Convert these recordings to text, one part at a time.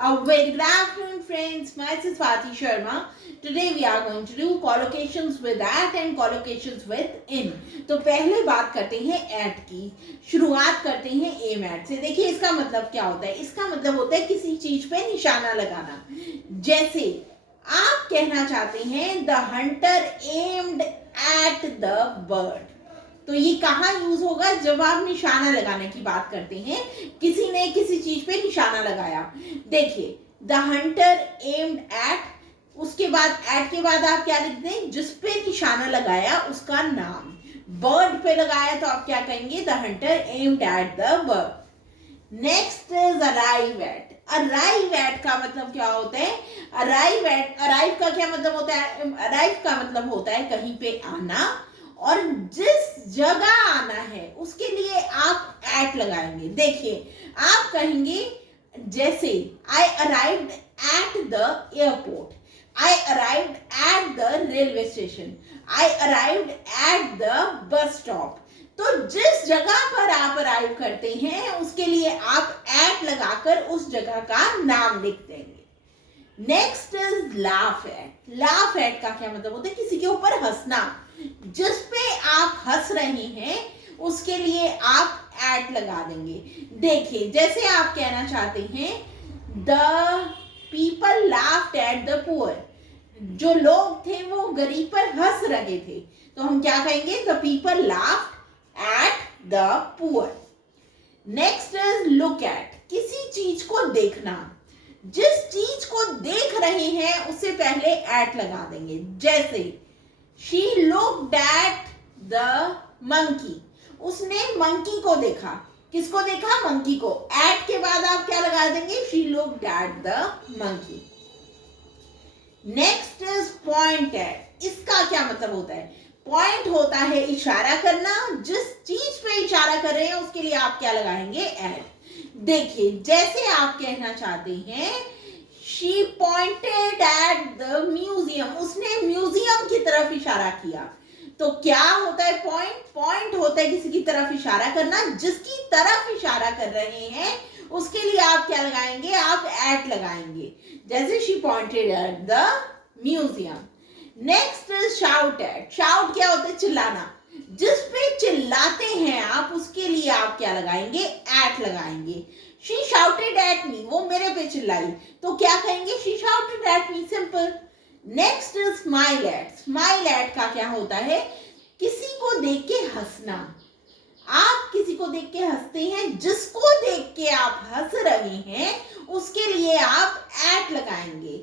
A very good afternoon, friends. Myself Swati Sharma. Today we are going to do collocations with at and collocations with in. तो पहले बात करते हैं at की. शुरुआत करते हैं aim at से. देखिए इसका मतलब क्या होता है. इसका मतलब होता है किसी चीज पे निशाना लगाना. जैसे आप कहना चाहते हैं the hunter aimed at the bird. तो ये कहाँ यूज होगा? जब आप निशाना लगाने की बात करते हैं, किसी ने किसी चीज पे निशाना लगाया. देखिए द हंटर एम्ड एट, उसके बाद एट के बाद आप क्या लिखते हैं? जिस पे निशाना लगाया उसका नाम. बर्ड पे लगाया तो आप क्या कहेंगे? The Hunter aimed at the bird. Next is arrive at. Arrive at का मतलब क्या होता है? अराइव का क्या मतलब होता है? अराइव का मतलब होता है कहीं पे आना, और जिस जगह आना है उसके लिए आप एट लगाएंगे. देखिए आप कहेंगे जैसे आई arrived at the airport, I arrived at the railway station, I arrived at the bus stop. तो जिस जगह पर आप अराइव करते हैं उसके लिए आप एट लगाकर उस जगह का नाम लिख देंगे. Next is laugh at. Laugh at का क्या मतलब होता है? किसी के ऊपर हंसना. जिस पे आप हंस रहे हैं उसके लिए आप एट लगा देंगे. देखिए जैसे आप कहना चाहते हैं the people laughed at the poor. जो लोग थे वो गरीब पर हंस रहे थे, तो हम क्या कहेंगे? The people laughed at the poor. Next is look at. किसी चीज को देखना. जिस चीज को देख रहे हैं उससे पहले एट लगा देंगे. जैसे She looked at the monkey. उसने मंकी को देखा. किसको देखा? मंकी को. एट के बाद आप क्या लगा देंगे? She looked at the monkey. Next is point at. इसका क्या मतलब होता है? पॉइंट होता है इशारा करना. जिस चीज पे इशारा कर रहे हैं उसके लिए आप क्या लगाएंगे? एट. देखिए जैसे आप कहना चाहते हैं She pointed at the museum. उसने म्यूजियम की तरफ इशारा किया. तो क्या होता है पॉइंट? पॉइंट होता है किसी की तरफ इशारा करना. जिसकी तरफ इशारा कर रहे हैं उसके लिए आप क्या लगाएंगे? आप एट लगाएंगे. जैसे she pointed at the museum. Next is shout at. Shout क्या होता है? चिल्लाना. जिस पे चिल्लाते हैं आप उसके लिए आप क्या लगाएंगे? एट लगाएंगे. She shouted at me. वो मेरे पे चिल्लाई, तो क्या कहेंगे? She shouted at me. Simple. Next is smile at. Smile at का क्या होता है? किसी को देख के हंसना. आप किसी को देख के हंसते हैं, जिसको देख के आप हंस रहे हैं उसके लिए आप एट लगाएंगे.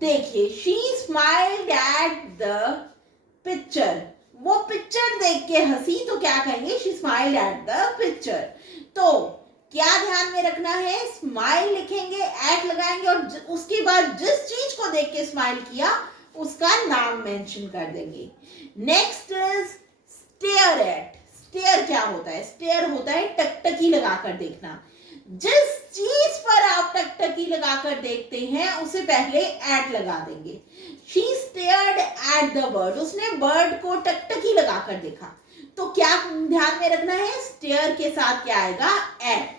देखिए she smiled at the picture. वो पिक्चर देख के हंसी, तो क्या कहेंगे? She smiled at the picture. तो क्या ध्यान में रखना है? स्माइल लिखेंगे, एट लगाएंगे, और उसके बाद जिस चीज को देख के स्माइल किया उसका नाम मेंशन कर देंगे. Next is stare at. Stare क्या होता है? स्टेयर होता है टकटकी लगाकर देखना. जिस चीज पर आप टकटकी लगाकर देखते हैं उसे पहले एट लगा देंगे. She stared at the bird. उसने बर्ड को टकटकी लगाकर देखा. तो क्या ध्यान में रखना है? स्टेयर के साथ क्या आएगा? At.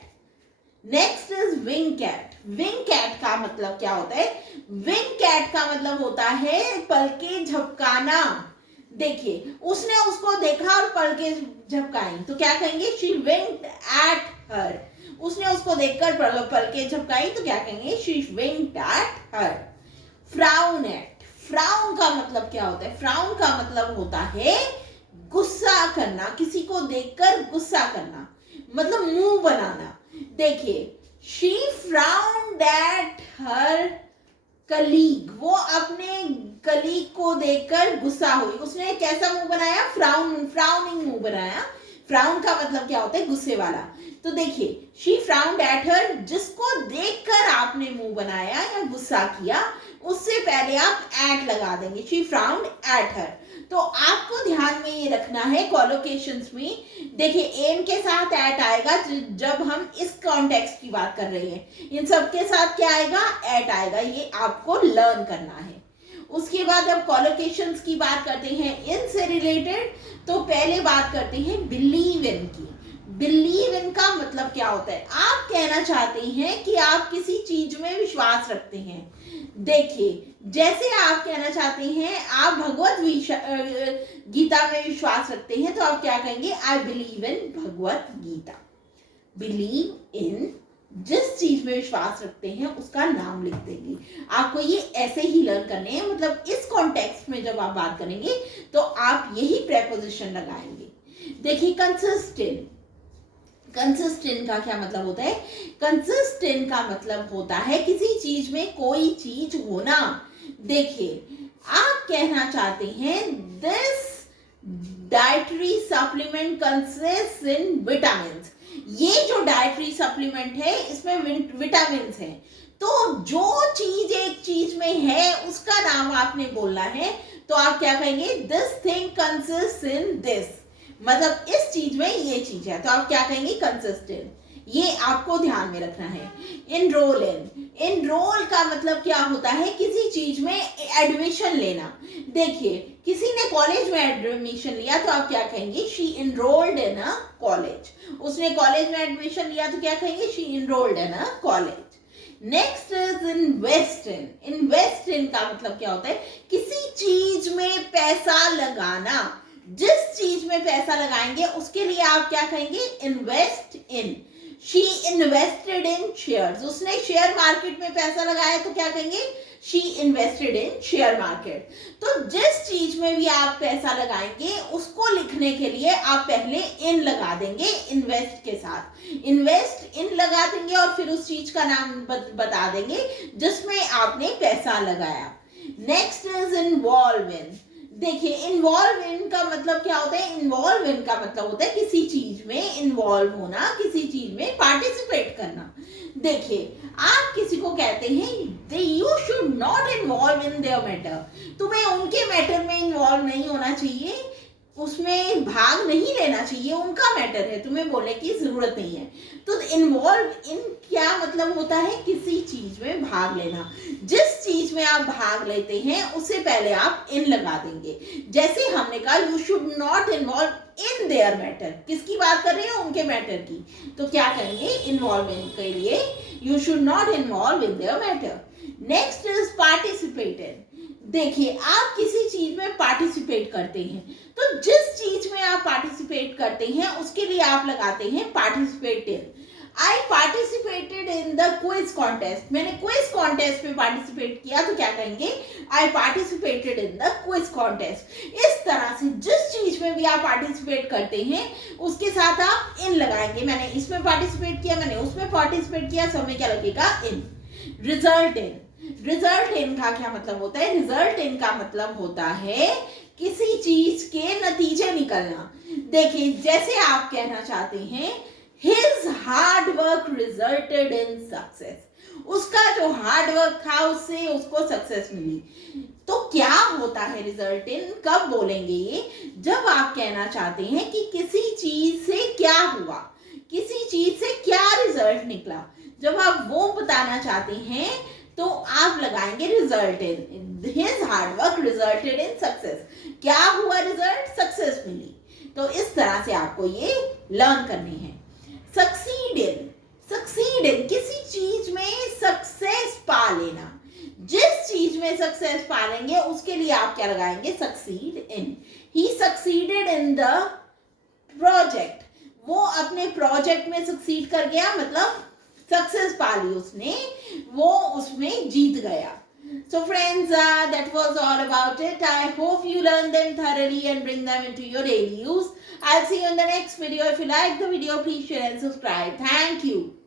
Next is wink at. Wink at का मतलब क्या होता है? विंग कैट का मतलब होता है पलके झपकाना. देखिए उसने उसको देखा और पलके झपकाई, तो क्या कहेंगे? She winked at her. उसने उसको देखकर पलके झपकाई, तो क्या कहेंगे? She winked at her. Frown at. Frown का मतलब क्या होता है? फ्राउन का मतलब होता है गुस्सा करना. किसी को देखकर गुस्सा करना, मतलब मुंह बनाना. देखिए she frowned at her colleague. वो अपने कलीग को देखकर गुस्सा हुई. उसने कैसा मुंह बनाया? फ्राउनिंग मुंह बनाया. फ्राउन का मतलब क्या होता है? गुस्से वाला. तो देखिए she frowned at her. जिसको देखकर आपने मुंह बनाया या गुस्सा किया उससे पहले आप एट लगा देंगे. She frowned at her. तो आपको ध्यान में ये रखना है कॉलोकेशंस में. देखिए एम के साथ एट आएगा जब हम इस कॉन्टेक्स्ट की बात कर रहे हैं. इन सब के साथ क्या आएगा? एट आएगा. ये आपको लर्न करना है. उसके बाद अब कॉलोकेशंस की बात करते हैं इन से रिलेटेड. तो पहले बात करते हैं बिलीव इन की. बिलीव इन का मतलब क्या होता है? आप कहना चाहते हैं कि आप किसी चीज में विश्वास रखते हैं। देखिए, जैसे आप कहना चाहते हैं आप भगवत गीता में विश्वास रखते हैं, तो आप क्या कहेंगे? I believe in Bhagavad Gita. Believe in, जिस चीज में विश्वास रखते हैं उसका नाम लिख देंगे। आपको ये ऐसे ही लर्न करने हैं, मतलब इस कॉन्टेक्स्ट में जब आप बात करेंगे तो आप यही प्रेपोजिशन लगाएंगे। देखिए, कंसिस्टेंट, कंसिस्टेंट का क्या मतलब होता है? कंसिस्टेंट का मतलब होता है किसी चीज में कोई चीज होना। देखिए, आप कहना चाहते हैं this dietary supplement consist in vitamin. ये जो डाइटरी सप्लीमेंट है इसमें विटामिन है, तो जो चीज एक चीज में है उसका नाम आपने बोलना है। तो आप क्या कहेंगे? This thing consist in this, मतलब इस चीज में ये चीज है, तो आप क्या कहेंगे? कंसिस्टेंट। ये आपको ध्यान में रखना है। इनरोल इन, इनरोल का मतलब क्या होता है? किसी चीज में एडमिशन लेना। देखिए, किसी ने कॉलेज में एडमिशन लिया तो आप क्या कहेंगे? She enrolled in a college. उसने कॉलेज में एडमिशन लिया तो क्या कहेंगे? She enrolled in a college. Next is invest in. Invest in का मतलब क्या होता है? किसी चीज में पैसा लगाना। जिस चीज में पैसा लगाएंगे उसके लिए आप क्या कहेंगे? Invest in. She invested in shares, उसने शेयर मार्केट में पैसा लगाया तो क्या कहेंगे? She invested in share market. तो जिस चीज में भी आप पैसा लगाएंगे उसको लिखने के लिए आप पहले इन लगा देंगे इन्वेस्ट के साथ। इन्वेस्ट इन लगा देंगे और फिर उस चीज का नाम बता देंगे जिसमें आपने पैसा लगाया। Next is involve in. देखिए, इन्वॉल्व इन का मतलब क्या होता है? इन्वॉल्व इन का मतलब होता है किसी चीज में इन्वॉल्व होना, किसी चीज में पार्टिसिपेट करना। देखिए, आप किसी को कहते हैं you should not involve in their matter, तुम्हें उनके मैटर में इन्वॉल्व नहीं होना चाहिए, उसमें भाग नहीं लेना चाहिए, उनका मैटर है, तुम्हें बोलने की जरूरत नहीं है। तो इन्वॉल्व इन क्या मतलब होता है? किसी चीज में भाग लेना। जिस चीज में आप भाग लेते हैं उससे पहले आप इन लगा देंगे। जैसे हमने कहा you should not involve in their matter, किसकी बात कर रहे हैं? उनके मैटर की। तो क्या करेंगे? इन्वॉल्व इन के लिए you should not involve in their matter. Next is participated. देखिए, आप किसी चीज में पार्टिसिपेट करते हैं, तो जिस चीज में आप पार्टिसिपेट करते हैं उसके लिए आप लगाते हैं participate in. I participated in the quiz contest, मैंने क्विज कॉन्टेस्ट में पार्टिसिपेट किया तो क्या कहेंगे? I participated in the quiz contest. इस तरह से जिस चीज में भी आप पार्टिसिपेट करते हैं उसके साथ आप इन लगाएंगे। मैंने इसमें पार्टिसिपेट किया, मैंने उसमें पार्टिसिपेट किया, सब में क्या लगेगा? इन। Result in. रिजल्ट इन का क्या मतलब होता है? रिजल्ट इन का मतलब होता है किसी चीज के नतीजे निकलना। देखिए, जैसे आप कहना चाहते हैं his hard work resulted in success, उसका जो हार्ड वर्क था उससे उसको सक्सेस मिली। तो क्या होता है रिजल्ट इन? कब बोलेंगे ये? जब आप कहना चाहते हैं कि किसी चीज से क्या हुआ, किसी चीज से क्या रिजल्ट निकला, जब आप वो बताना चाहते हैं तो आप लगाएंगे result in. His hard work resulted in success. क्या हुआ? रिजल्ट, सक्सेस मिली। तो इस तरह से आपको ये लर्न करनी है। Succeed in. सक्सीड इन, किसी चीज में सक्सेस पा लेना। जिस चीज में सक्सेस पा लेंगे उसके लिए आप क्या लगाएंगे? Succeed in. He succeeded in the project, वो अपने प्रोजेक्ट में सक्सीड कर गया, मतलब सक्सेस पा ली उसने, वो उसमें जीत गया। So friends, that was all about it. I hope you learn them thoroughly and bring them into your daily use. I'll see you in the next video. If you like the video, please share and subscribe. Thank you.